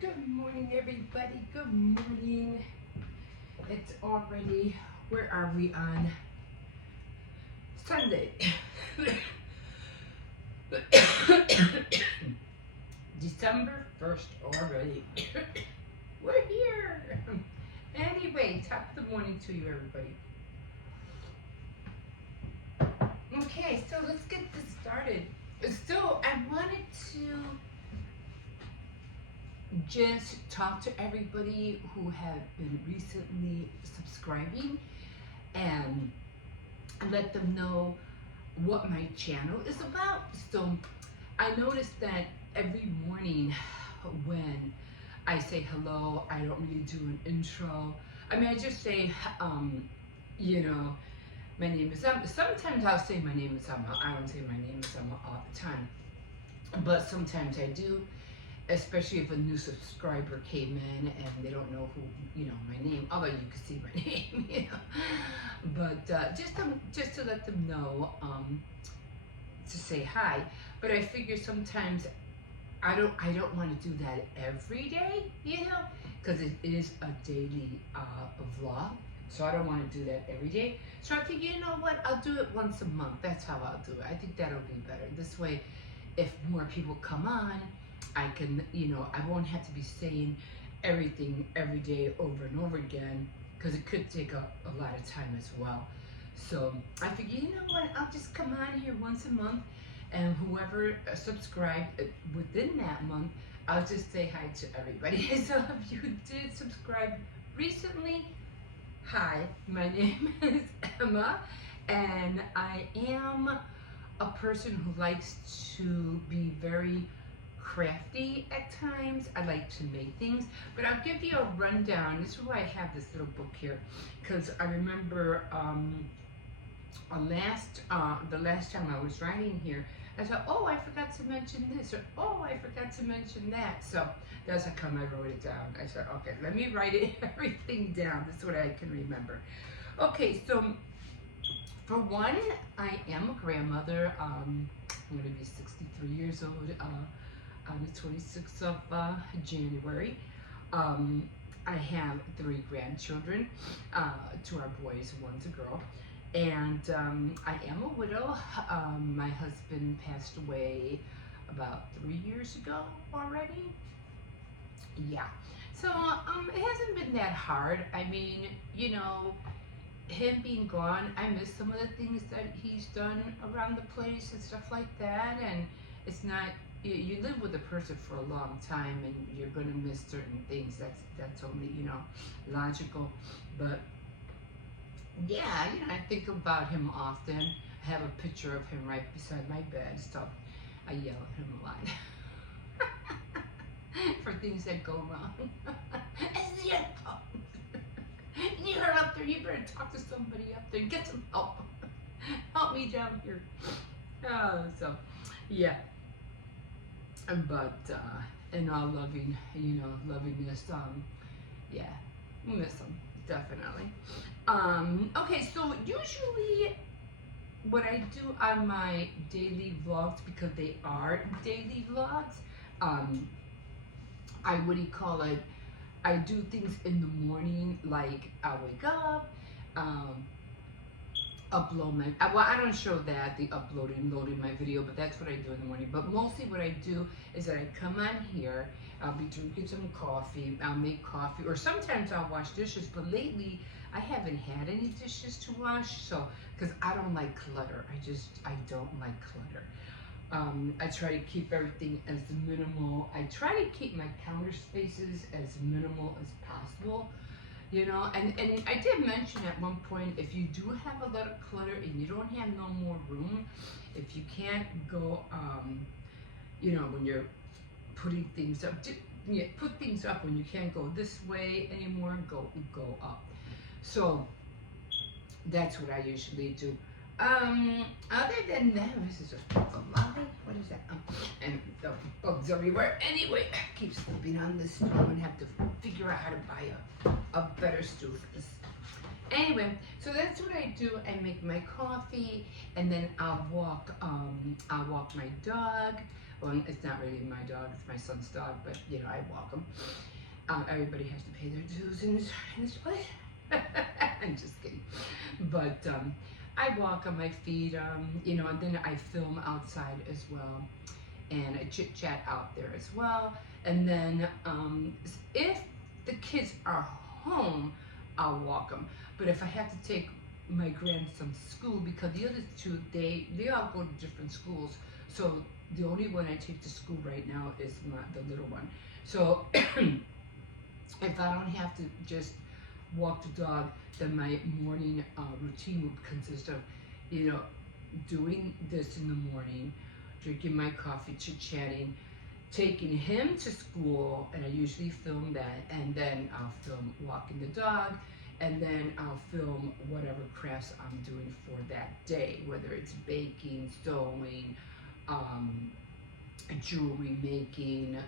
Good morning, everybody. Good morning. It's already, where are we on? Sunday. December 1st already. We're here. Anyway, top of the morning to you, everybody. Okay, so let's get this started. So I wanted to just talk to everybody who have been recently subscribing and let them know what my channel is about. So I noticed that every morning when I say hello, I don't really do an intro. I mean, I just say, my name is Emma. Sometimes I'll say my name is Emma. I don't say my name is Emma all the time, but sometimes I do, especially if a new subscriber came in and they don't know who, my name, although you can see my name, but just to let them know, to say hi. But I figure sometimes I don't want to do that every day, because it is a daily vlog. So I don't want to do that every day. So I think, you know what, I'll do it once a month. That's how I'll do it. I think that'll be better. This way, if more people come on, I can, I won't have to be saying everything every day over and over again, because it could take a lot of time as well. So I figure, you know what, I'll just come on here once a month, and whoever subscribed within that month, I'll just say hi to everybody. So if you did subscribe recently, hi, my name is Emma, and I am a person who likes to be very crafty at times. I like to make things, but I'll give you a rundown. This is why I have this little book here, because I remember the last time I was writing here, I thought, oh, I forgot to mention this, or oh, I forgot to mention that. So that's how come I wrote it down. I said, okay, let me write everything down. This is what I can remember. Okay, so for one, I am a grandmother. I'm going to be 63 years old on the 26th of January. I have 3 grandchildren, 2 are boys, 1's a girl. And I am a widow. My husband passed away about 3 years ago already. Yeah. So it hasn't been that hard. I mean, him being gone, I miss some of the things that he's done around the place and stuff like that. And it's not, you live with a person for a long time and you're going to miss certain things. That's only, logical. But yeah, I think about him often. I have a picture of him right beside my bed, so I yell at him a lot for things that go wrong. You're up there, you better talk to somebody up there, get some help. Help me down here. So, yeah. But in all lovingness, yeah, miss him, definitely. Okay, so usually what I do on my daily vlogs, because they are daily vlogs, I do things in the morning, like I wake up, upload my, well, I don't show that, the loading my video, but that's what I do in the morning. But mostly what I do is that I come on here, I'll be drinking some coffee, I'll make coffee, or sometimes I'll wash dishes, but lately I haven't had any dishes to wash, so, because I don't like clutter. I don't like clutter. I try to keep everything as minimal. I try to keep my counter spaces as minimal as possible, and I did mention at one point, if you do have a lot of clutter and you don't have no more room, if you can't go, when you're putting things up, put things up when you can't go this way anymore, go up. So that's what I usually do. Other than that, this is a lolly. What is that? And the bugs everywhere. Anyway, I keep sleeping on this stool and have to figure out how to buy a better stool for this. Anyway, so that's what I do. I make my coffee, and then I'll walk my dog. Well, it's not really my dog, it's my son's dog, but you know, I walk him. Everybody has to pay their dues in this place. I'm just kidding. But I walk him, I feed him, you know, and then I film outside as well. And I chit chat out there as well. And then if the kids are home, I'll walk them. But if I have to take my grandson to school, because the other two, they all go to different schools. So the only one I take to school right now is the little one. So if I don't have to just walk the dog, then my morning routine would consist of, you know, doing this in the morning, drinking my coffee, chit-chatting, taking him to school, and I usually film that, and then I'll film walking the dog, and then I'll film whatever crafts I'm doing for that day, whether it's baking, sewing, jewelry making,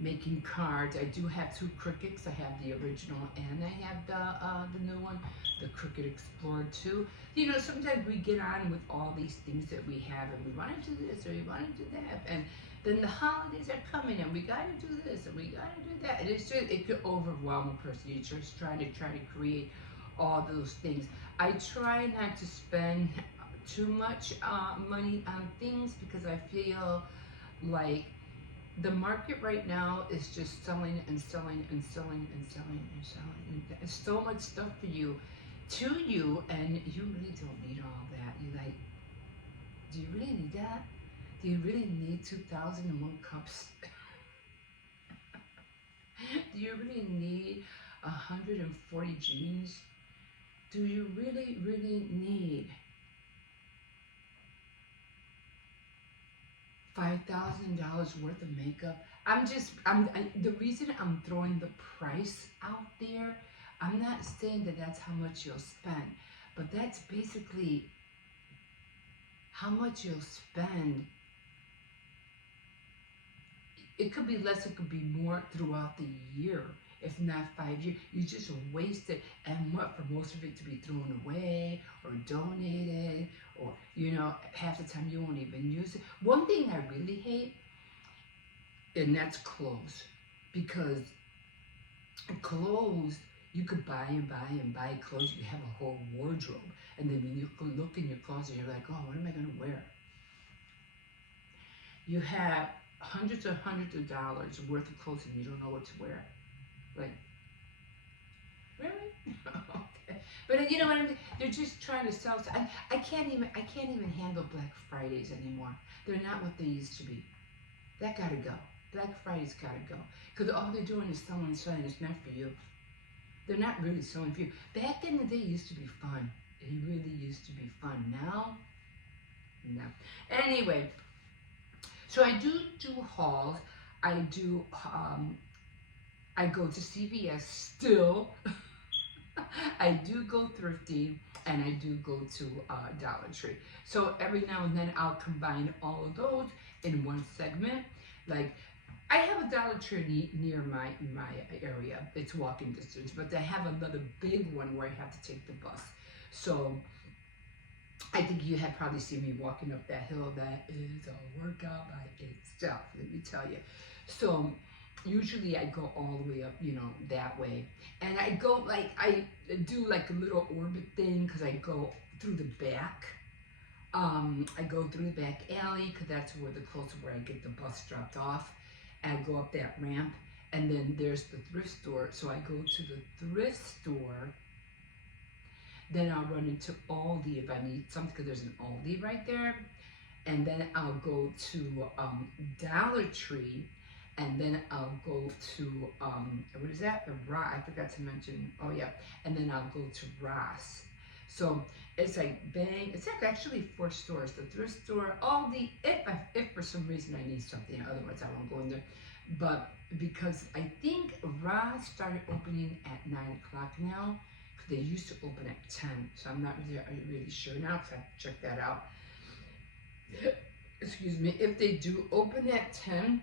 making cards. I do have two Crickets. I have the original and I have the new one, the Cricket Explorer 2. You know, sometimes we get on with all these things that we have and we want to do this or we want to do that, and then the holidays are coming and we got to do this and we got to do that, and it's just, it could overwhelm a person. You just try to create all those things. I try not to spend too much money on things because I feel like the market right now is just selling and selling and selling and selling and selling. And there's so much stuff for you, to you, and you really don't need all that. You like, do you really need that? Do you really need 2001 cups? Do you really need 140 jeans? Do you really, really need $5,000 worth of makeup? The reason I'm throwing the price out there, I'm not saying that that's how much you'll spend, but that's basically how much you'll spend. It could be less, it could be more throughout the year, if not 5 years. You just waste it, and what, for most of it to be thrown away or donated, or, you know, half the time you won't even use it. One thing I really hate, and that's clothes, because clothes, you could buy and buy and buy clothes. You have a whole wardrobe, and then when you look in your closet, you're like, oh, what am I going to wear? You have hundreds of dollars worth of clothes and you don't know what to wear. Like, really? Okay. But you know what I mean? They're just trying to sell. I can't even handle Black Fridays anymore. They're not what they used to be. That gotta go. Black Friday's gotta go. Because all they're doing is selling and selling. It's not for you. They're not really selling for you. Back in the day, it used to be fun. It really used to be fun. Now, no. Anyway, so I do hauls. I do, I go to CVS still. I do go thrifting, and I do go to Dollar Tree. So every now and then I'll combine all of those in one segment. Like, I have a Dollar Tree near my area. It's walking distance, but I have another big one where I have to take the bus. So I think you have probably seen me walking up that hill. That is a workout by itself, let me tell you. So usually I go all the way up, you know, that way. And I go, like, I do like a little orbit thing because I go through the back. I go through the back alley because that's where the closer where I get the bus dropped off. And I go up that ramp, and then there's the thrift store. So I go to the thrift store. Then I'll run into Aldi if I need something, because there's an Aldi right there. And then I'll go to Dollar Tree, and then I'll go to, what is that? I forgot to mention, oh yeah. And then I'll go to Ross. So it's like bang, it's like actually 4 stores. The thrift store, Aldi, if for some reason I need something, otherwise I won't go in there. But because I think Ross started opening at 9 o'clock now, they used to open at 10, so I'm not really sure now, because I have to check that out. Excuse me. If they do open at 10,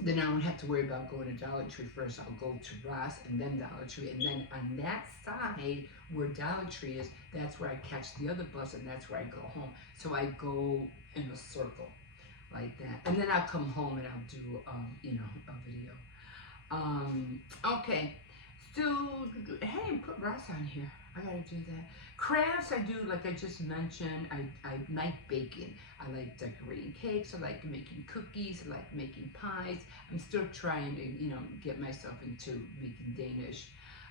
then I don't have to worry about going to Dollar Tree first. I'll go to Ross and then Dollar Tree, and then on that side where Dollar Tree is, that's where I catch the other bus, and that's where I go home. So I go in a circle. like that. And then I'll come home and I'll do, you know, a video. Okay, so, hey, put Ross on here. I gotta do that. Crafts, I do, like I just mentioned, I like baking. I like decorating cakes, I like making cookies, I like making pies. I'm still trying to, you know, get myself into making Danish.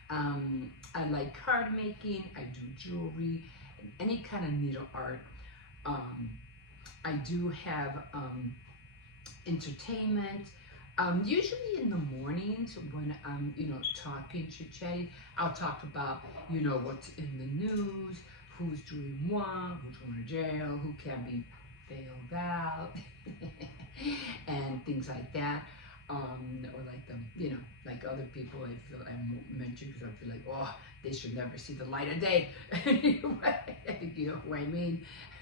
I like card making, I do jewelry, any kind of needle art. I do have entertainment. Usually in the mornings when I'm, you know, talking, chit-chatting, I'll talk about, you know, what's in the news, who's doing what, who's going to jail, who can be bailed out, and things like that. Or like the, you know, like other people I feel I won't mention because I feel like, oh, they should never see the light of day. You know what I mean?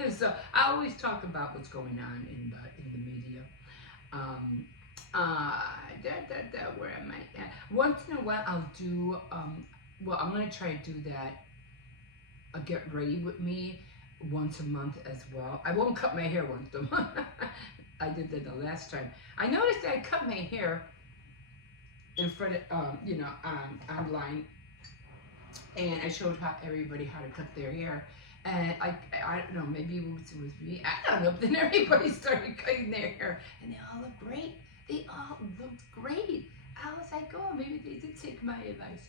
So I always talk about what's going on in the media. Where am I at? Once in a while I'll do, well, I'm going to try to do that, get ready with me once a month as well. I won't cut my hair once a month. I did that the last time. I noticed that I cut my hair in front of, you know, online, and I showed everybody how to cut their hair. And I don't know, maybe it was me. I don't know. But then everybody started cutting their hair, and they all look great. They all looked great. I was like, oh, maybe they did take my advice.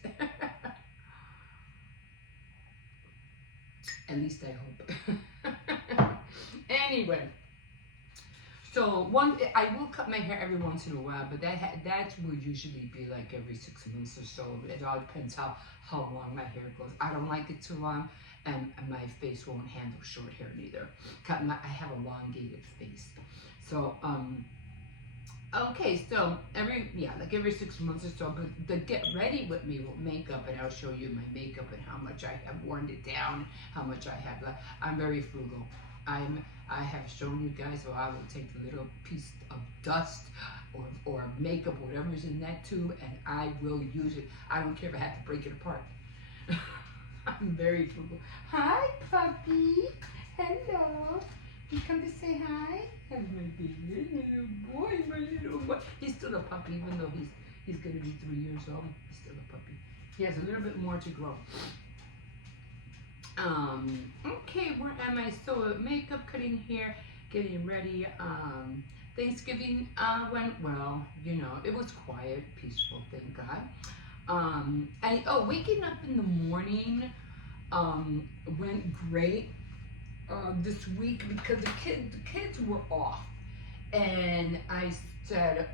At least I hope. Anyway, so I will cut my hair every once in a while, but that would usually be like every 6 months or so. It all depends how long my hair goes. I don't like it too long, and my face won't handle short hair neither. I have a elongated face, so okay, so every 6 months or so. But the get ready with me with makeup, and I'll show you my makeup and how much I have worn it down, how much I have left. I'm very frugal. I have shown you guys, so I will take the little piece of dust or makeup, whatever's in that tube, and I will use it. I don't care if I have to break it apart. I'm very frugal. Hi, puppy. Hello. You come to say hi? That's my baby, little boy, my little boy. He's still a puppy, even though he's going to be 3 years old. He's still a puppy. He has a little bit more to grow. Okay, where am I? So makeup, cutting hair, getting ready. Thanksgiving went well. You know, it was quiet, peaceful, thank God. Waking up in the morning went great this week because the kids were off, and I said,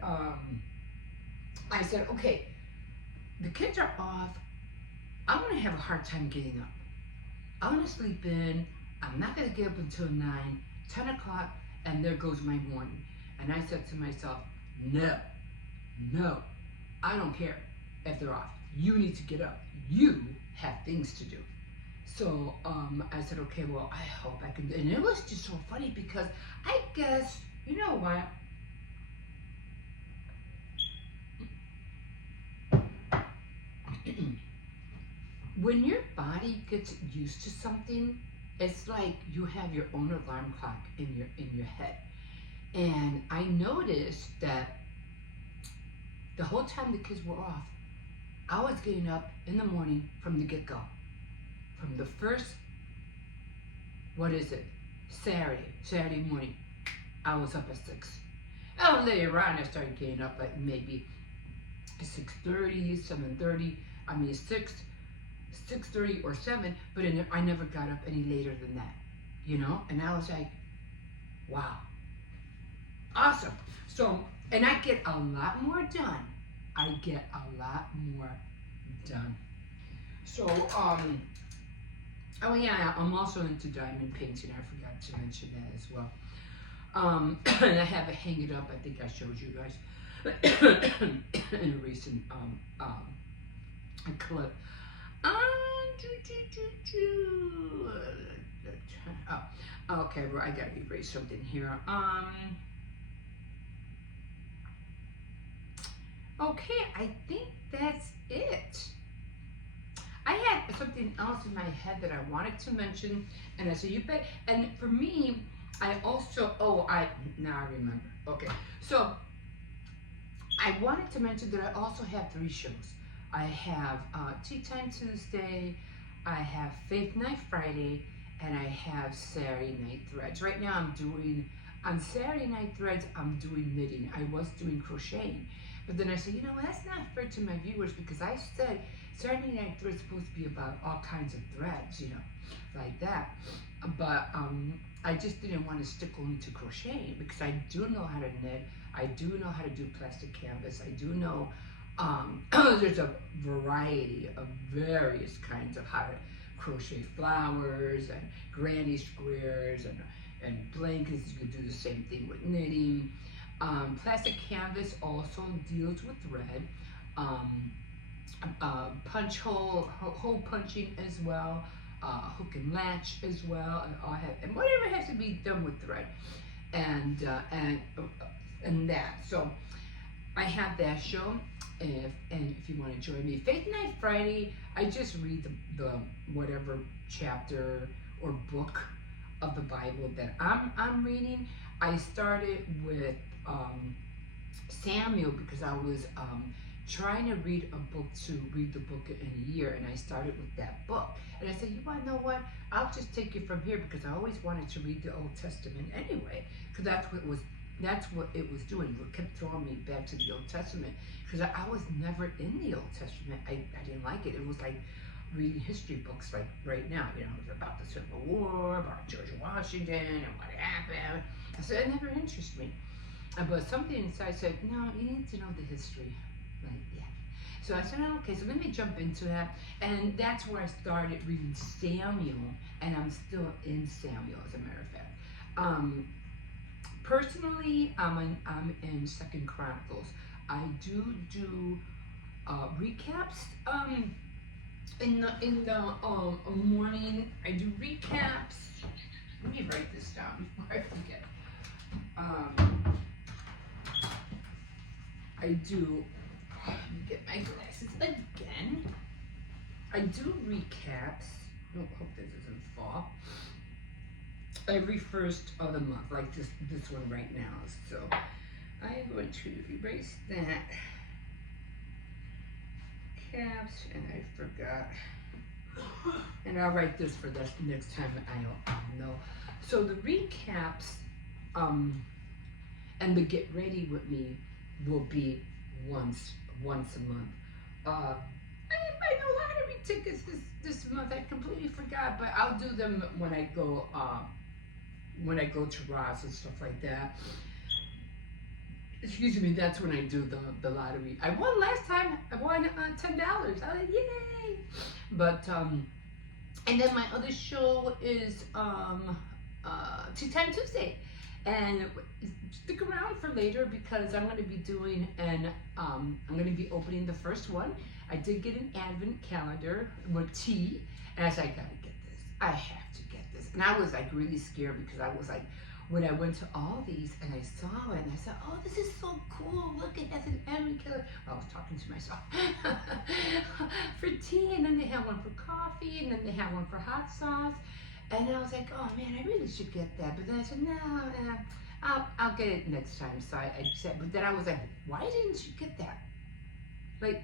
okay, the kids are off. I'm gonna have a hard time getting up. I'm gonna sleep in. I'm not gonna get up until 9, 10 o'clock, and there goes my morning. And I said to myself, no, I don't care if they're off. You need to get up. You have things to do. So I said, okay, well, I hope I can. And it was just so funny because I guess, you know what? When your body gets used to something, it's like you have your own alarm clock in your head. And I noticed that the whole time the kids were off, I was getting up in the morning from the get-go. From the first, Saturday morning, I was up at 6. Oh, later on, I started getting up at maybe 6:30, 7:30. I mean 6:30 or 7, but I never got up any later than that, you know? And I was like, wow, awesome. So, and I get a lot more done. So, oh yeah, I'm also into diamond painting. I forgot to mention that as well. And I have it hang it up. I think I showed you guys in a recent clip. Okay, well, I gotta erase something here. Okay, I think that's it. I had something else in my head that I wanted to mention, and I said, you bet. And for me, I also, now I remember. Okay, so I wanted to mention that I also have 3 shows. I have Tea Time Tuesday, I have Faith Night Friday, and I have Saturday Night Threads. Right now on Saturday Night Threads, I'm doing knitting. I was doing crocheting. But then I said, you know, that's not fair to my viewers because I said Saturday Night Threads is supposed to be about all kinds of threads, you know, like that. But I just didn't want to stick only to crocheting because I do know how to knit. I do know how to do plastic canvas. I do know there's a variety of various kinds of how to crochet flowers and granny squares and blankets. You can do the same thing with knitting. Plastic canvas also deals with thread. Punch hole punching as well. Hook and latch as well, and whatever has to be done with thread, and that. So I have that show, and if you want to join me, Faith Night Friday, I just read the whatever chapter or book of the Bible that I'm reading. I started with Samuel because I was trying to read the book in a year, and I started with that book. And I said, you want to know what? I'll just take it from here because I always wanted to read the Old Testament anyway, because that's what it was doing. It kept throwing me back to the Old Testament because I was never in the Old Testament. I didn't like it. It was like reading history books like right now, you know, it's about the Civil War, about George Washington and what happened. So it never interested me. But something inside said, no, you need to know the history. Like, yeah. So I said, oh, okay, so let me jump into that. And that's where I started reading Samuel, and I'm still in Samuel, as a matter of fact. Personally, I'm in Second Chronicles. I do recaps. In the morning, I do recaps. Let me write this down before I forget. I do. Let me get my glasses again. I do recaps. I hope this doesn't fall. Every first of the month, like this one right now. So I'm going to erase that. Caps, and I forgot. And I'll write this for the next time I'll know. So the recaps, and the get ready with me will be once a month. I know lottery tickets this month. I completely forgot, but I'll do them when I go to Ross and stuff like that. Excuse me, that's when I do the lottery. I won last time. I won $10. I was like, yay! But and then my other show is Tea Time Tuesday, and stick around for later because I'm going to be doing I'm going to be opening the first one. I did get an advent calendar with tea, and I said, I gotta get this. I have to get this, and I was like really scared because I was like, when I went to Aldi's and I saw it and I said, oh, this is so cool. Look, it has an advent calendar. Well, I was talking to myself. For tea, and then they have one for coffee, and then they have one for hot sauce. And I was like, oh man, I really should get that. But then I said, no, I'll get it next time. So I said, but then I was like, why didn't you get that? Like,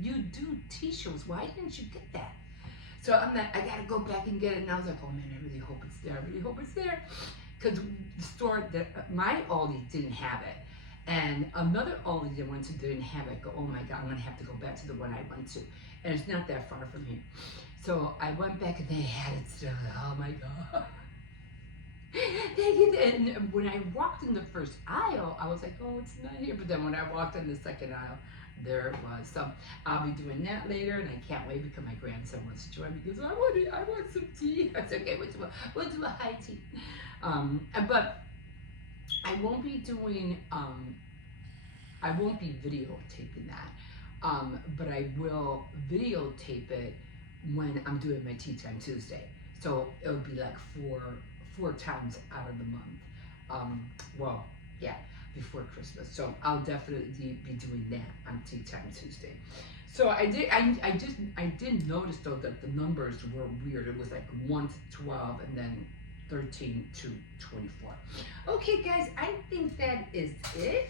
you do tea shows. Why didn't you get that? So I'm like, I gotta go back and get it. And I was like, oh man, I really hope it's there. I really hope it's there. Because the store that my Aldi didn't have it, and another Aldi that I went to didn't have it. I go, oh my God, I'm gonna have to go back to the one I went to, and it's not that far from here. So I went back and they had it still. Oh my God. And when I walked in the first aisle, I was like, oh, it's not here. But then when I walked in the second aisle, there it was. So I'll be doing that later, and I can't wait because my grandson wants to join me because I want some tea. That's okay. We'll do a high tea. But I won't be doing. I won't be videotaping that. But I will videotape it when I'm doing my Tea Time Tuesday. So it'll be like four times out of the month. Well, yeah, before Christmas. So I'll definitely be doing that on Tea Time Tuesday. So I did notice though that the numbers were weird. It was like 1 to 12 and then 13 to 24. Okay, guys, I think that is it.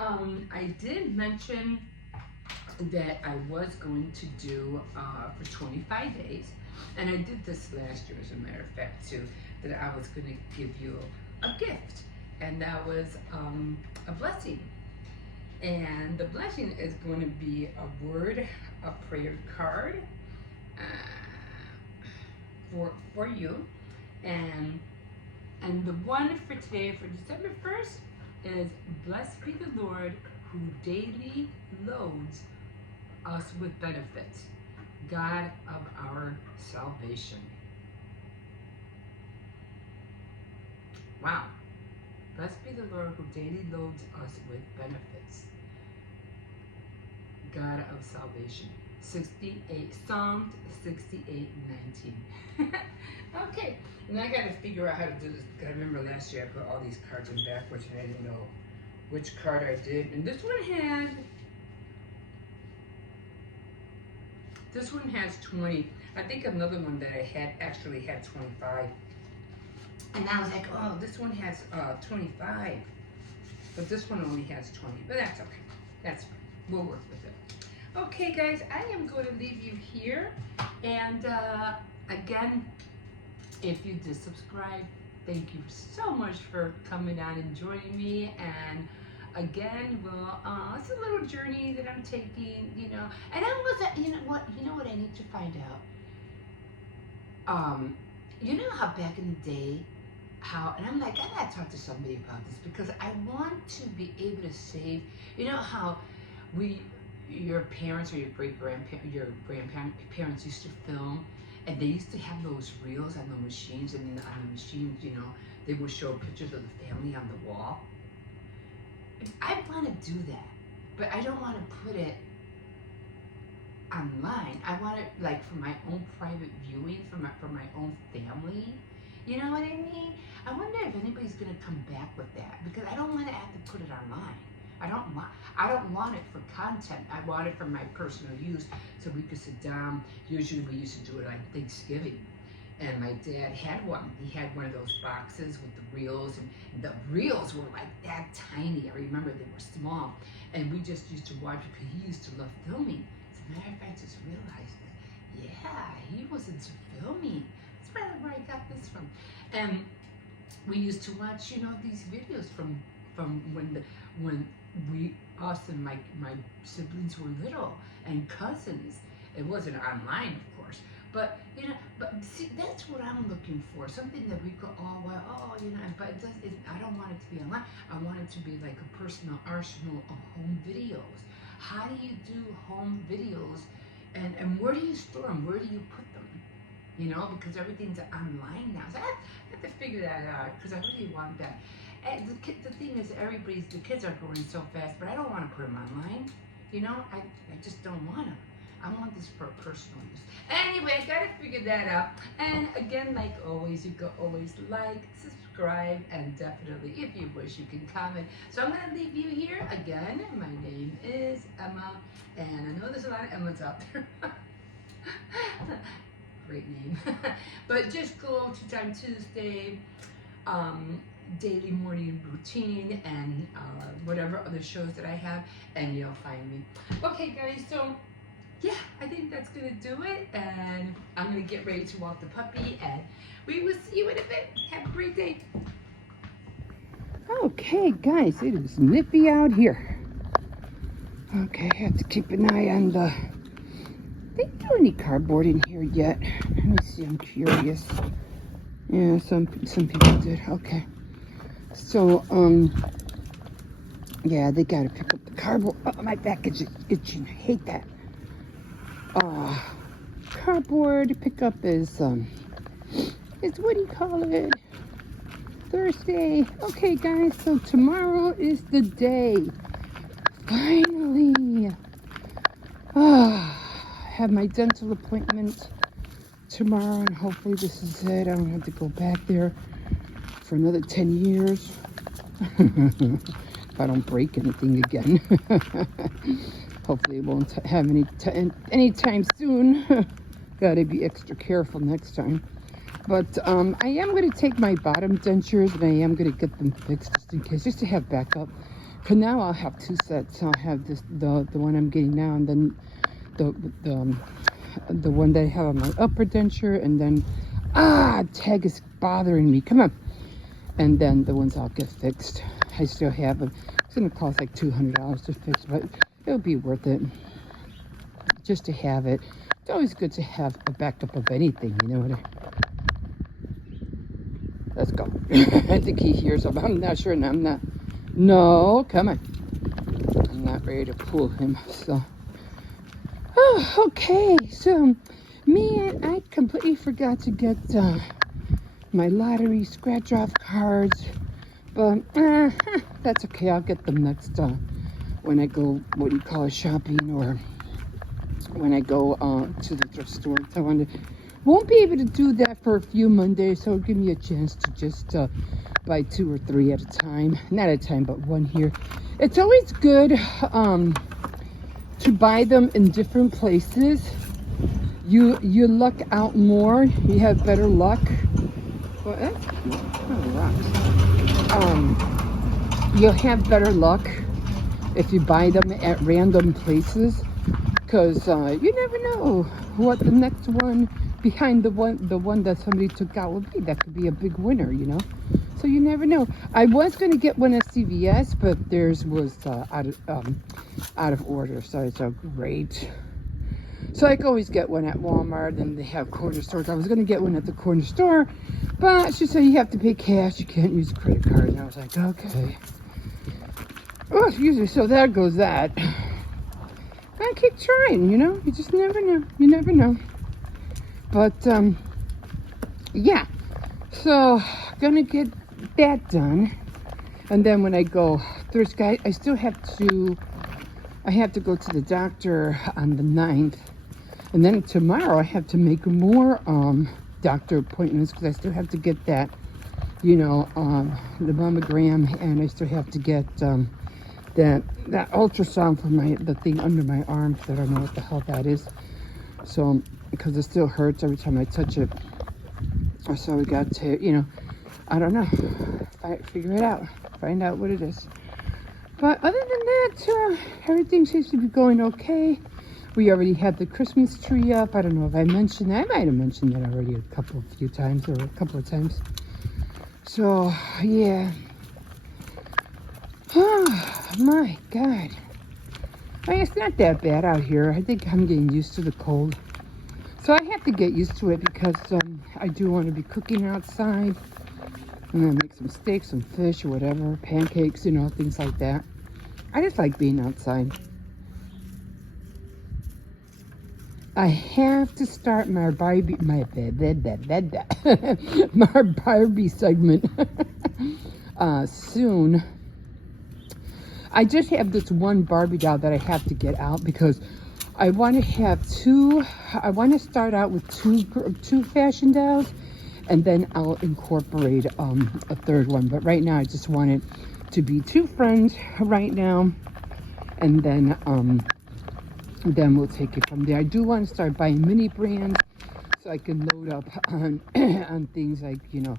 I did mention that I was going to do for 25 days, and I did this last year, as a matter of fact, too, that I was going to give you a gift, and that was a blessing. And the blessing is going to be a word, a prayer card for you, and the one for today, for December 1st, is blessed be the Lord who daily loads us with benefits, God of our salvation. Wow. Blessed be the Lord who daily loads us with benefits, God of salvation. 68, Psalm 68:19. Okay, and I got to figure out how to do this. I remember last year I put all these cards in backwards and I didn't know which card I did. And this one has 20. I think another one that I had actually had 25. And I was like, oh, this one has 25. But this one only has 20. But that's okay. That's fine. We'll work with it. Okay, guys, I am going to leave you here. And again, if you did subscribe, thank you so much for coming on and joining me. And again, well, it's a little journey that I'm taking, you know. And I was, you know what I need to find out? You know how back in the day, and I'm like, I gotta talk to somebody about this, because I want to be able to save, you know how your parents or your grandparents used to film, and they used to have those reels on the machines, and on the machines, you know, they would show pictures of the family on the wall. I want to do that, but I don't want to put it online. I want it like for my own private viewing, for my own family. You know what I mean? I wonder if anybody's gonna come back with that, because I don't want to have to put it online. I don't want it for content. I want it for my personal use, so we could sit down. Usually we used to do it on Thanksgiving, and my dad had one. He had one of those boxes with the reels, and the reels were like that tiny. I remember they were small, and we just used to watch it because he used to love filming. As a matter of fact, I just realized that, yeah, he was into filming. That's probably where I got this from. And we used to watch, you know, these videos from when us and my siblings were little, and cousins. It wasn't online, of course, but you know, see, that's what I'm looking for. Something that we could all, you know, but I don't want it to be online. I want it to be like a personal arsenal of home videos. How do you do home videos, and where do you store them? Where do you put them? You know, because everything's online now. So I have to figure that out, because I really want that. And the thing is, the kids are growing so fast, but I don't want to put them online. You know, I just don't want them. I want this for personal use. Anyway, I gotta figure that out. And again, like always, you can always like, subscribe, and definitely, if you wish, you can comment. So I'm gonna leave you here again. My name is Emma, and I know there's a lot of Emmas out there. Great name. But just go to Time Tuesday, daily morning routine, and whatever other shows that I have, and you'll find me. Okay, guys, so yeah, I think that's gonna do it, and I'm gonna get ready to walk the puppy, and we will see you in a bit. Have a great day. Okay, guys, it is nippy out here. Okay, I have to keep an eye on the... They don't do any cardboard in here yet. Let me see, I'm curious. Yeah, some people did. Okay. So, yeah, they gotta pick up the cardboard. Oh, my back is itching. I hate that. Cardboard pickup is what do you call it? Thursday. Okay, guys, so tomorrow is the day. Finally. Have my dental appointment tomorrow, and hopefully this is it. I don't have to go back there for another 10 years. If I don't break anything again. Hopefully it won't have any time soon. Gotta be extra careful next time. But I am going to take my bottom dentures and I am going to get them fixed just in case, just to have backup. Because now I'll have two sets. I'll have the one I'm getting now, and then the the one that I have on my upper denture, and then tag is bothering me. Come on. And then the ones I'll get fixed. I still have them. It's going to cost like $200 to fix, but it'll be worth it just to have it. It's always good to have a backup of anything, you know what Let's go. I think he hears them. I'm not sure, and I'm not. No, come on. I'm not ready to pull him, so. Oh, okay, so, man, I completely forgot to get my lottery scratch-off cards, but that's okay. I'll get them next when I go, what do you call it, shopping, or when I go to the thrift store. So I won't be able to do that for a few Mondays, so it'll give me a chance to just buy 2 or 3 at a time. Not at a time, but one here. It's always good to buy them in different places. You luck out more. You have better luck. Well, that's rocks. You'll have better luck if you buy them at random places, because you never know what the next one behind the one that somebody took out will be. That could be a big winner, you know. So you never know. I was going to get one at CVS, but theirs was out of order, so it's great. So I can always get one at Walmart, and they have corner stores. I was going to get one at the corner store, but she said you have to pay cash. You can't use a credit card. And I was like, okay. Oh, excuse me. So there goes that. I keep trying, you know. You just never know. You never know. But, yeah. So, gonna get that done. And then when I go Thursday, I have to go to the doctor on the 9th. And then tomorrow I have to make more doctor appointments, because I still have to get that, you know, the mammogram, and I still have to get that ultrasound for the thing under my arm, because I don't know what the hell that is. So, because it still hurts every time I touch it. So we got to, you know, I don't know, figure it out, find out what it is. But other than that, everything seems to be going okay. We already had the Christmas tree up. I don't know if I mentioned that. I might have mentioned that already a couple of times. So, yeah. Oh, my God. I mean, it's not that bad out here. I think I'm getting used to the cold. So I have to get used to it, because I do want to be cooking outside. I'm going to make some steak, some fish, or whatever. Pancakes, you know, things like that. I just like being outside. I have to start my Barbie segment soon. I just have this one Barbie doll that I have to get out, because I want to have two. I want to start out with two fashion dolls, and then I'll incorporate a third one. But right now, I just want it to be 2 friends right now, and then we'll take it from there. I do want to start buying mini brands, so I can load up on on things like, you know,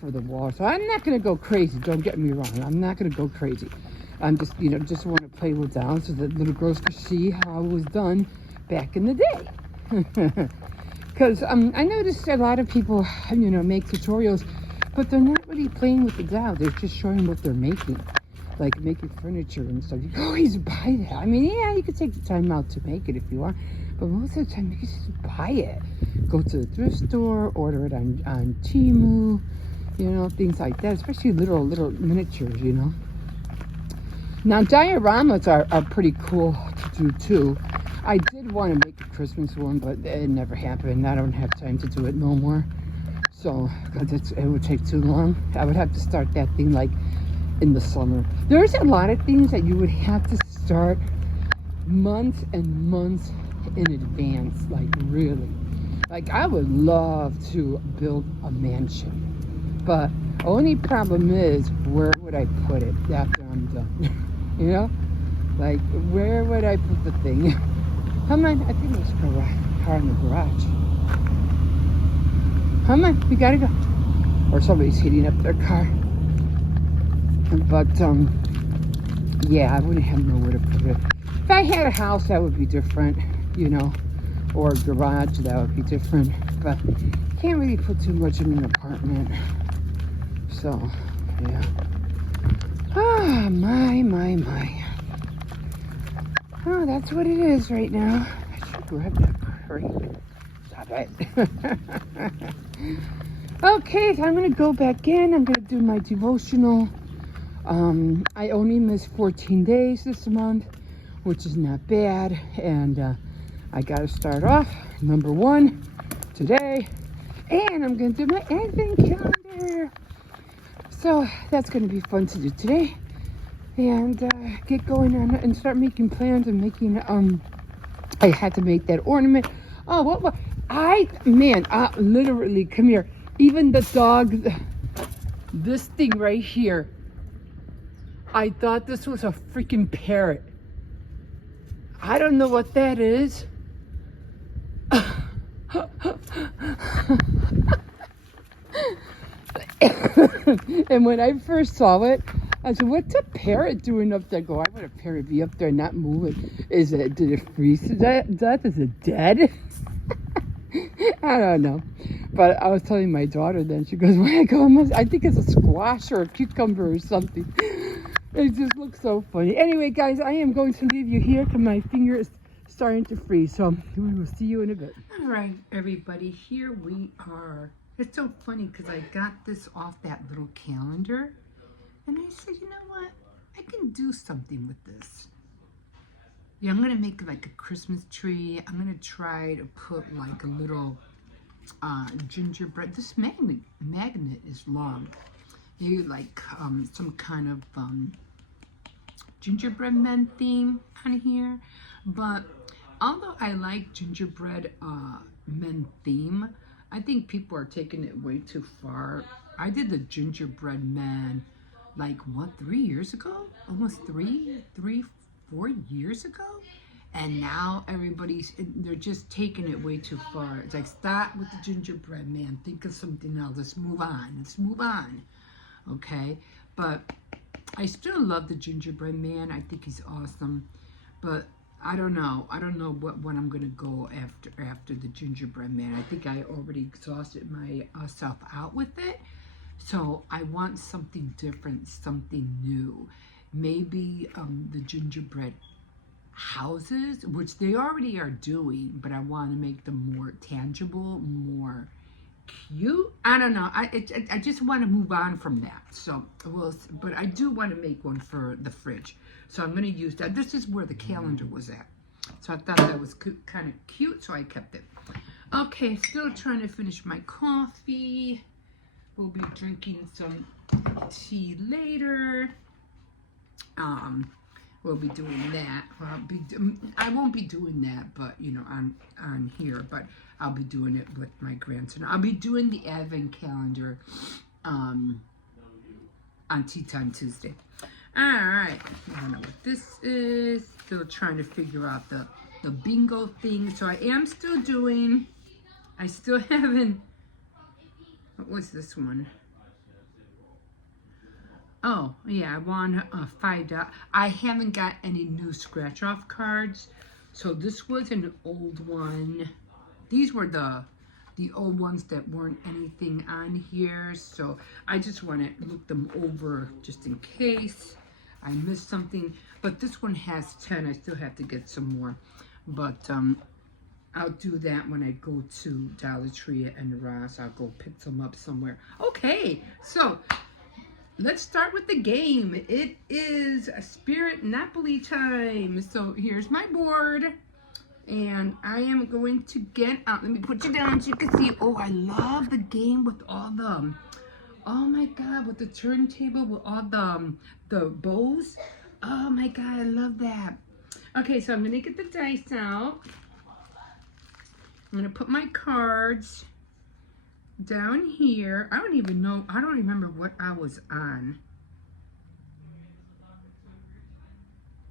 for the wall. So I'm not going to go crazy. Don't get me wrong. I'm not going to go crazy. I'm just, you know, just want to play with dolls so that little girls can see how it was done back in the day. Because I noticed a lot of people, you know, make tutorials, but they're not really playing with the doll. They're just showing what they're making, like making furniture and stuff. You can always buy that. I mean, yeah, you can take the time out to make it if you want, but most of the time you can just buy it. Go to the thrift store, order it on Temu, you know, things like that. Especially little miniatures, you know. Now, dioramas are pretty cool to do too. I did want to make a Christmas one, but it never happened. I don't have time to do it no more. So, because it would take too long. I would have to start that thing like in the summer. There's a lot of things that you would have to start months and months in advance, like really. Like, I would love to build a mansion, but only problem is, where would I put it after I'm done? You know, like, where would I put the thing? Come on, I think there's a car in the garage. Come on, we gotta go. Or somebody's heating up their car. But, yeah, I wouldn't have nowhere to put it. If I had a house, that would be different, you know, or a garage, that would be different. But can't really put too much in an apartment. So, yeah. Ah, my. Oh, that's what it is right now. I should grab that crate. Stop it. Okay, so I'm going to go back in. I'm going to do my devotional. I only missed 14 days this month, which is not bad. And I got to start off, number 1, today. And I'm going to do my advent calendar. So that's going to be fun to do today. And get going on and start making plans and making, I had to make that ornament. Oh, what? Literally, come here. Even the dog, this thing right here, I thought this was a freaking parrot. I don't know what that is. And when I first saw it, I said, what's a parrot doing up there? Why would a parrot be up there not moving? Did it freeze to death? Is it dead? I don't know. But I was telling my daughter then, she goes, I think it's a squash or a cucumber or something. It just looks so funny. Anyway, guys, I am going to leave you here because my finger is starting to freeze. So we will see you in a bit. All right, everybody, here we are. It's so funny because I got this off that little calendar. And I said, you know what? I can do something with this. Yeah, I'm going to make like a Christmas tree. I'm going to try to put like a little gingerbread. This magnet is long. Maybe like some kind of gingerbread men theme on here. But although I like gingerbread men theme, I think people are taking it way too far. I did the gingerbread man like 3 years ago? Almost 4 years ago? And now they're just taking it way too far. It's like, stop with the gingerbread man. Think of something else. Let's move on. Okay? But I still love the gingerbread man. I think he's awesome. But I don't know. I don't know what I'm going to go after the gingerbread man. I think I already exhausted myself out with it. So I want something different, something new. Maybe the gingerbread houses, which they already are doing, but I want to make them more tangible, more cute. I don't know. I just want to move on from that. So, but I do want to make one for the fridge. So I'm going to use that. This is where the calendar was at. So I thought that was kind of cute, so I kept it. Okay, still trying to finish my coffee. We'll be drinking some tea later. We'll be doing that. I won't be doing that, but you know, on here. But I'll be doing it with my grandson. I'll be doing the Advent calendar on Tea Time Tuesday. All right. I don't know what this is. Still trying to figure out the bingo thing. So I am still doing. I still haven't. What was this one? Oh, yeah, I won $5. I haven't got any new scratch-off cards. So this was an old one. These were the old ones that weren't anything on here. So I just want to look them over just in case I missed something. But this one has 10. I still have to get some more. But I'll do that when I go to Dollar Tree and Ross. I'll go pick some up somewhere. Okay, so let's start with the game. It is a Spirit Napoli time. So here's my board. And I am going to get out. Let me put you down so you can see. Oh, I love the game with all the, oh my God, with the turntable, with all the bows. Oh my God, I love that. Okay, so I'm going to get the dice out. I'm going to put my cards down here. I don't even know. I don't remember what I was on.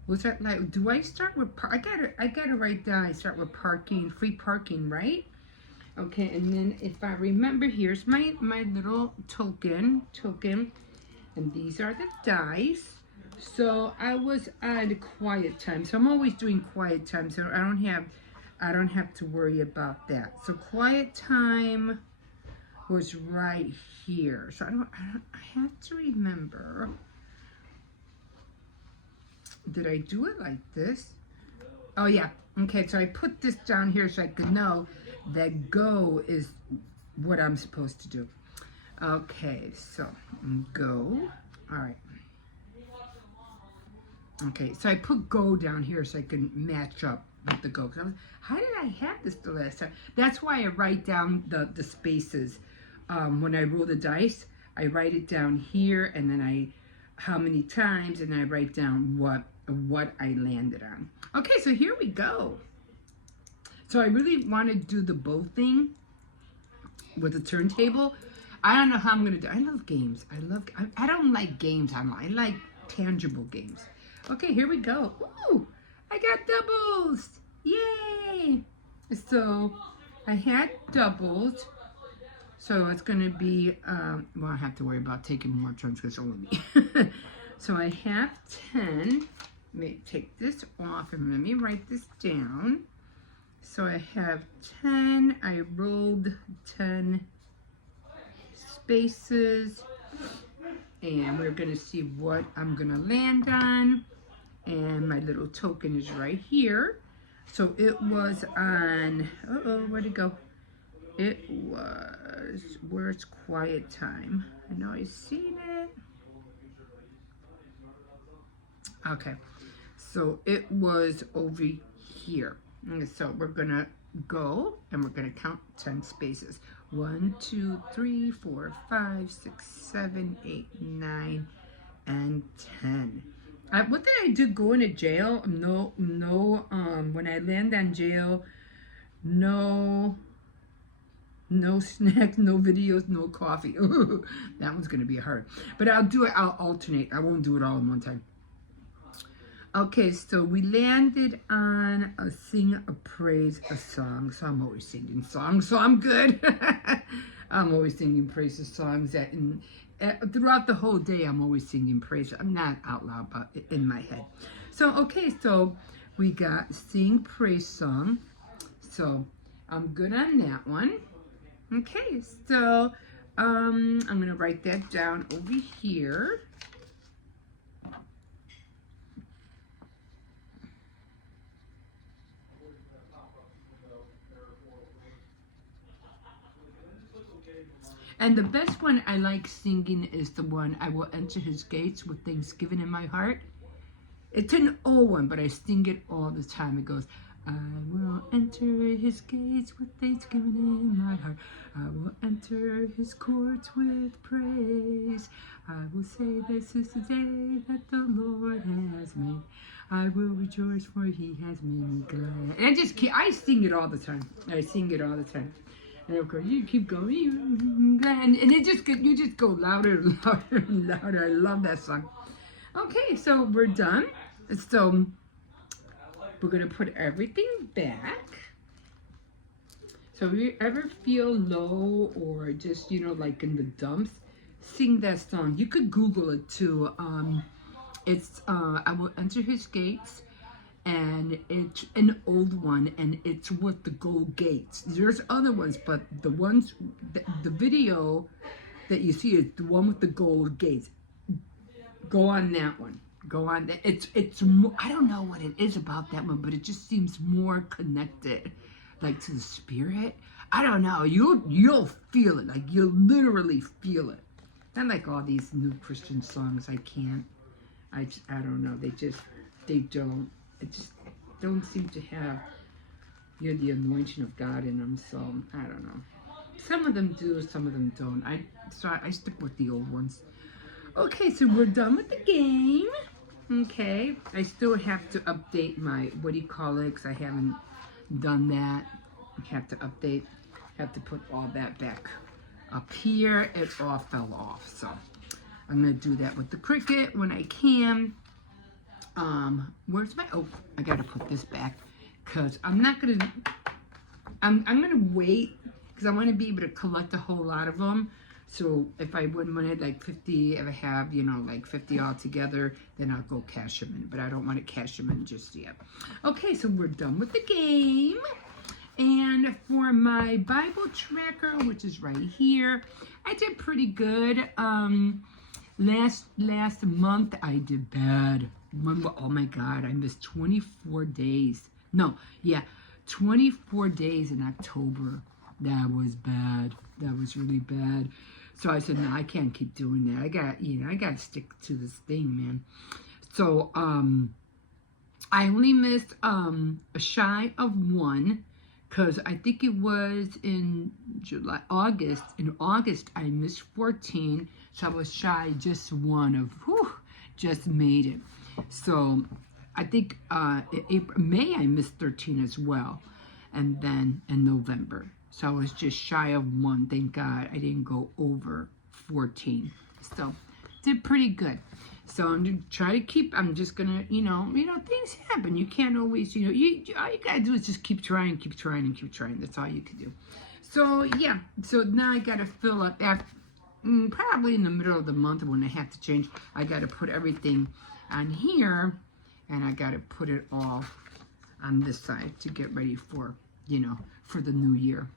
Was that like, do I start with, I gotta write down, I start with parking, free parking, right? Okay, and then if I remember, here's my little token, and these are the dice. So I was on quiet time, so I'm always doing quiet time, so I don't have to worry about that. So quiet time was right here. So I have to remember. Did I do it like this? Oh yeah. Okay, so I put this down here so I could know that go is what I'm supposed to do. Okay, so go. All right. Okay, so I put go down here so I can match up with the go. How did I have this the last time? That's why I write down the spaces. When I roll the dice, I write it down here, and then how many times, and I write down what I landed on. Okay, so here we go. So I really want to do the bow thing with the turntable. I don't know how I'm gonna do. I love games. I don't like games online. I like tangible games. Okay, here we go. Ooh, I got doubles. Yay! So I had doubles. So it's gonna be, well, I don't have to worry about taking more turns because it's only me. So I have 10. Let me take this off and let me write this down. So I have 10. I rolled 10 spaces. And we're gonna see what I'm gonna land on. And my little token is right here. So it was on, where'd it go? It was, where's quiet time? I know I've seen it. Okay, so it was over here. And so we're gonna go and we're gonna count 10 spaces. 1, 2, 3, 4, 5, 6, 7, 8, 9, and 10. What did I do going to jail? No, when I land on jail, no snacks, no videos, no coffee. That one's gonna be hard. But I'll do it, I'll alternate. I won't do it all in one time. Okay, so we landed on a sing, a praise, a song. So I'm always singing songs, so I'm good. I'm always singing praises songs throughout the whole day. I'm always singing praise. I'm not out loud, but in my head. So, okay, so we got sing praise song. So I'm good on that one. Okay, so I'm gonna write that down over here. And the best one I like singing is the one, I will enter his gates with thanksgiving in my heart. It's an old one, but I sing it all the time. It goes, I will enter his gates with thanksgiving in my heart. I will enter his courts with praise. I will say this is the day that the Lord has made. I will rejoice for he has made me glad. And I sing it all the time. I sing it all the time. And of course, you keep going, and you just go louder and louder and louder. I love that song. Okay, so we're done. So we're gonna put everything back. So if you ever feel low or just, like in the dumps, sing that song. You could Google it too. It's I will enter his gates. And it's an old one, and it's with the gold gates. There's other ones, but the video that you see is the one with the gold gates. Go on that one. Go on. It's more, I don't know what it is about that one, but it just seems more connected, like to the spirit. I don't know. You'll feel it. Like you'll literally feel it. Not like all these new Christian songs. I can't. I don't know. They don't. It just don't seem to have the anointing of God in them, so I don't know. Some of them do, some of them don't. I stick with the old ones. Okay, so we're done with the game. Okay, I still have to update my, because I haven't done that. I have to update, have to put all that back up here. It all fell off, so I'm gonna do that with the Cricut when I can. Where's my, I gotta put this back, because I'm not gonna, I'm gonna wait because I want to be able to collect a whole lot of them. So if I wanted like 50, if I have, you know, like 50 all together, then I'll go cash them in. But I don't want to cash them in just yet. Okay, so we're done with the game. And for my Bible tracker, which is right here, I did pretty good. Last month I did bad. Oh my God, I missed 24 days. No, yeah, 24 days in October. That was bad. That was really bad. So I said, no, I can't keep doing that. I got to stick to this thing, man. So I only missed a shy of one, because I think it was in August. In August, I missed 14, so I was shy just one of, just made it. So I think May I missed 13 as well, and then in November. So I was just shy of one. Thank God I didn't go over 14. So did pretty good. So I'm gonna try to keep. I'm just gonna, you know, things happen. You can't always, all you gotta do is just keep trying, and keep trying. That's all you can do. So yeah. So now I gotta fill up after, probably in the middle of the month when I have to change. I gotta put everything on here, and I gotta put it all on this side to get ready for, for the new year,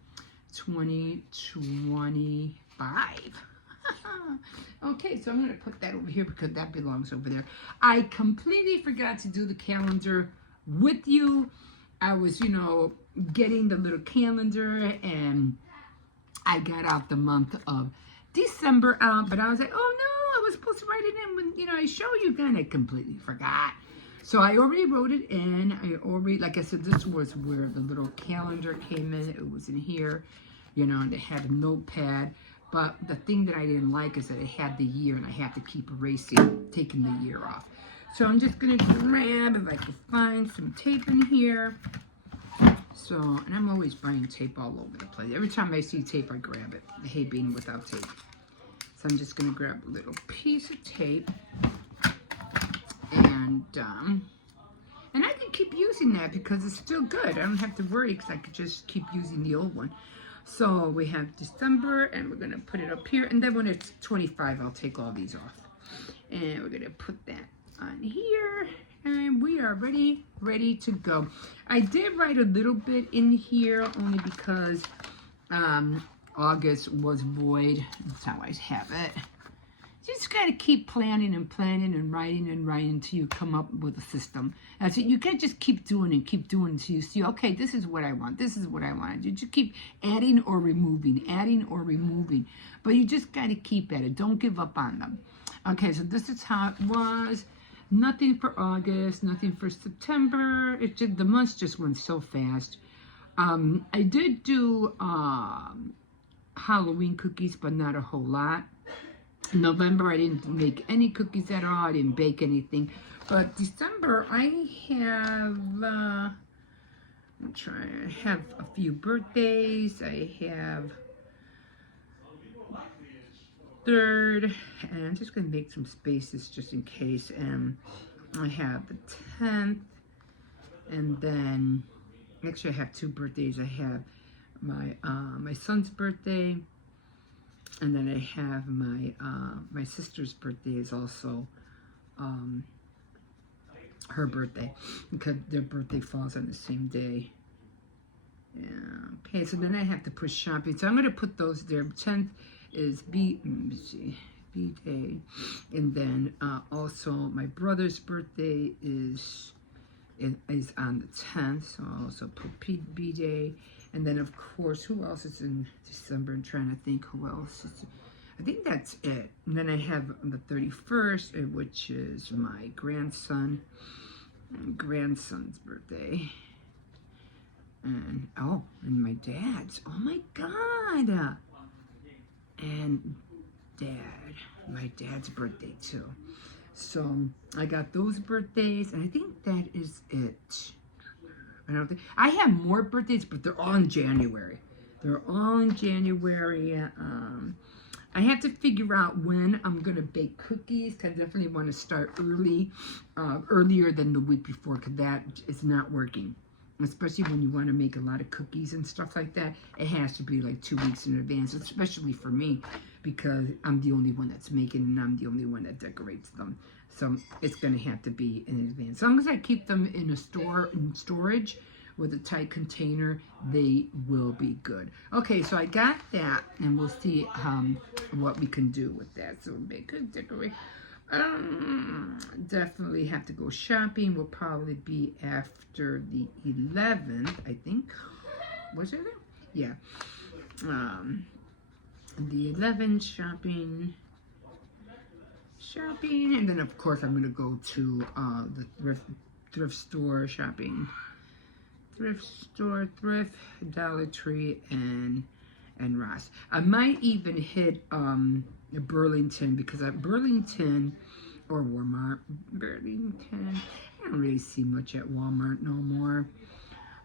2025. Okay, so I'm going to put that over here because that belongs over there. I completely forgot to do the calendar with you. I was, getting the little calendar, and I got out the month of December out, but I was like, oh no, I was supposed to write it in when, I show you, and I completely forgot. So I already wrote it in. Like I said, this was where the little calendar came in. It was in here, and it had a notepad. But the thing that I didn't like is that it had the year, and I had to keep erasing, taking the year off. So I'm just going to grab, if I can find some tape in here. So, and I'm always buying tape all over the place. Every time I see tape, I grab it. I hate being without tape. So I'm just going to grab a little piece of tape. And I can keep using that because it's still good. I don't have to worry because I could just keep using the old one. So we have December, and we're going to put it up here. And then when it's 25, I'll take all these off. And we're going to put that on here. And we are ready to go. I did write a little bit in here only because August was void. That's how I have it. You just got to keep planning and writing until you come up with a system. That's it. You can't just keep doing until you see, okay, this is what I want. This is what I want. You just keep adding or removing. But you just got to keep at it. Don't give up on them. Okay, so this is how it was. Nothing for August, nothing for September. The months just went so fast. I did do Halloween cookies, but not a whole lot. In November, I didn't make any cookies at all. I didn't bake anything. But December, I have, I have a few birthdays. I have 3rd, and I'm just going to make some spaces just in case. And I have the 10th, and then, actually, I have 2 birthdays. I have my son's birthday, and then I have my sister's birthday is also her birthday, because their birthday falls on the same day. Yeah. Okay, so then I have to push shopping. So I'm going to put those there. 10th is B day, and then also my brother's birthday is on the 10th. So I'll also put B day. And then, of course, who else is in December? I'm trying to think who else is. I think that's it. And then I have the 31st, which is my grandson's birthday. And, and my dad's. Oh, my God. And my dad's birthday, too. So I got those birthdays, and I think that is it. I have more birthdays, but they're all in January. I have to figure out when I'm gonna bake cookies. I definitely want to start earlier than the week before, because that is not working. especially when you want to make a lot of cookies and stuff like that, it has to be like 2 weeks in advance, especially for me, because I'm the only one that's making and I'm the only one that decorates them. So it's going to have to be in advance. As long as I keep them in storage with a tight container, they will be good. Okay, so I got that, and we'll see what we can do with that. So make a decorate. Definitely have to go shopping. Will probably be after the 11th, I think. Was it? Yeah. The 11th shopping, and then of course I'm gonna go to the thrift store shopping. Thrift, Dollar Tree, and Ross. I might even hit Burlington, because at Burlington or Walmart, Burlington, I don't really see much at Walmart no more,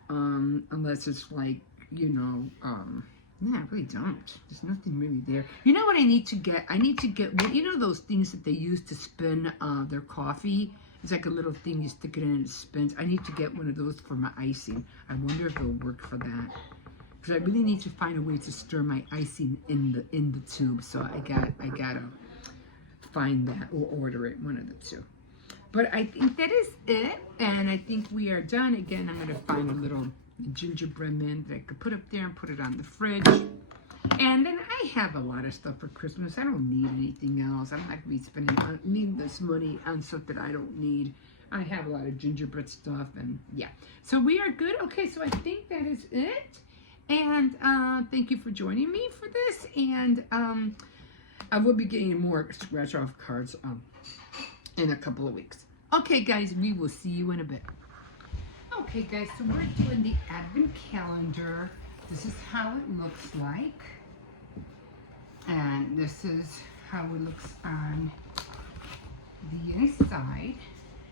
unless it's like, you know, yeah, I really don't. There's nothing really there. You know what I need to get? I need to get, well, you know those things that they use to spin their coffee? It's like a little thing, you stick it in and it spins. I need to get one of those for my icing. I wonder if it'll work for that. Because I really need to find a way to stir my icing in the tube. So I gotta find that or order it, one of the two. But I think that is it, and I think we are done. Again, I'm gonna find a little gingerbread man that I could put up there and put it on the fridge. And then I have a lot of stuff for Christmas. I don't need anything else. I'm not gonna be spending this money on stuff that I don't need. I have a lot of gingerbread stuff, and yeah. So we are good. Okay, so I think that is it. And thank you for joining me for this. And I will be getting more scratch-off cards in a couple of weeks. Okay, guys, we will see you in a bit. Okay, guys, so we're doing the advent calendar. This is how it looks like. And this is how it looks on the inside.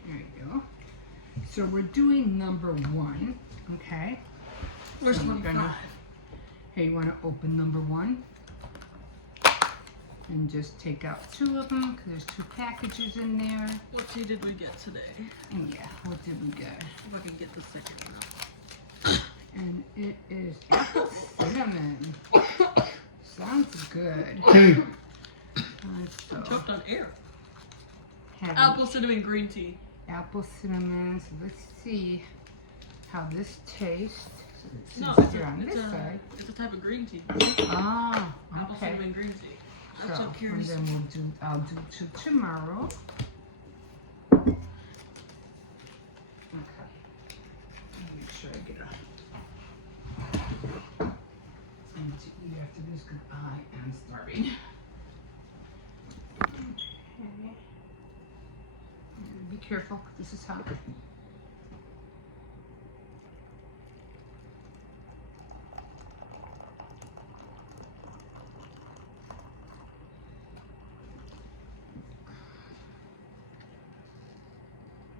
There you go. So we're doing number 1, okay? Where's so number 5? Hey, you want to open number 1? And just take out 2 of them, because there's 2 packages in there. What tea did we get today? And yeah, what did we get? If I can get the second one out. And it is apple cinnamon. Sounds good. So Choked on air. having Apple cinnamon green tea. apple cinnamon. So let's see how this tastes. So No, it's on this side. it's a type of green tea. Ah, Apple okay. cinnamon green tea. I'm so And curious. then I'll do 2 tomorrow. Okay. Make sure I get something to eat after this, because I am starving. Okay. And be careful, this is hot.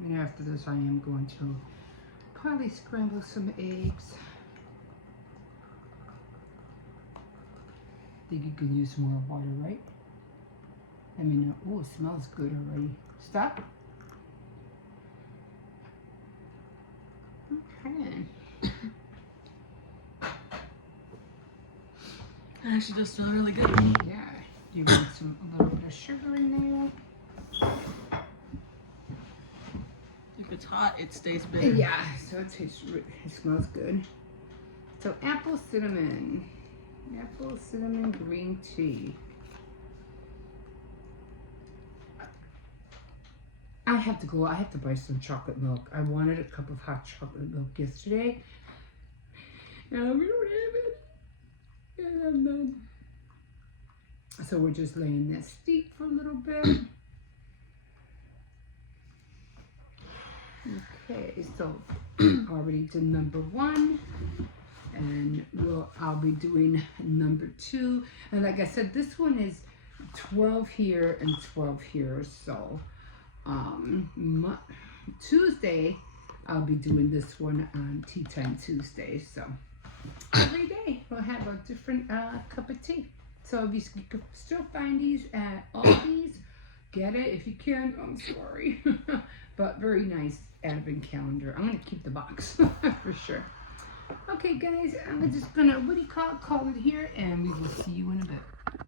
And after this, I am going to probably scramble some eggs. Think you can use more water, right? Let me know. Oh, it smells good already. Stop. Okay. It actually does smell really good. Yeah. Do you want a little bit of sugar in there? If it's hot, it stays bitter. Yeah, so it smells good. So apple cinnamon green tea. I have to buy some chocolate milk. I wanted a cup of hot chocolate milk yesterday. And we don't have it. And I'm done. So we're just letting that steep for a little bit. Okay, so already did number 1, and I'll be doing number 2. And like I said, this one is 12 here and 12 here. So Tuesday I'll be doing this one on Tea Time Tuesday. So every day we'll have a different cup of tea. So if you can still find these at Aldi's, get it. If you can, I'm sorry. But very nice advent calendar. I'm going to keep the box for sure. Okay, guys, I'm just going to, call it here, and we will see you in a bit.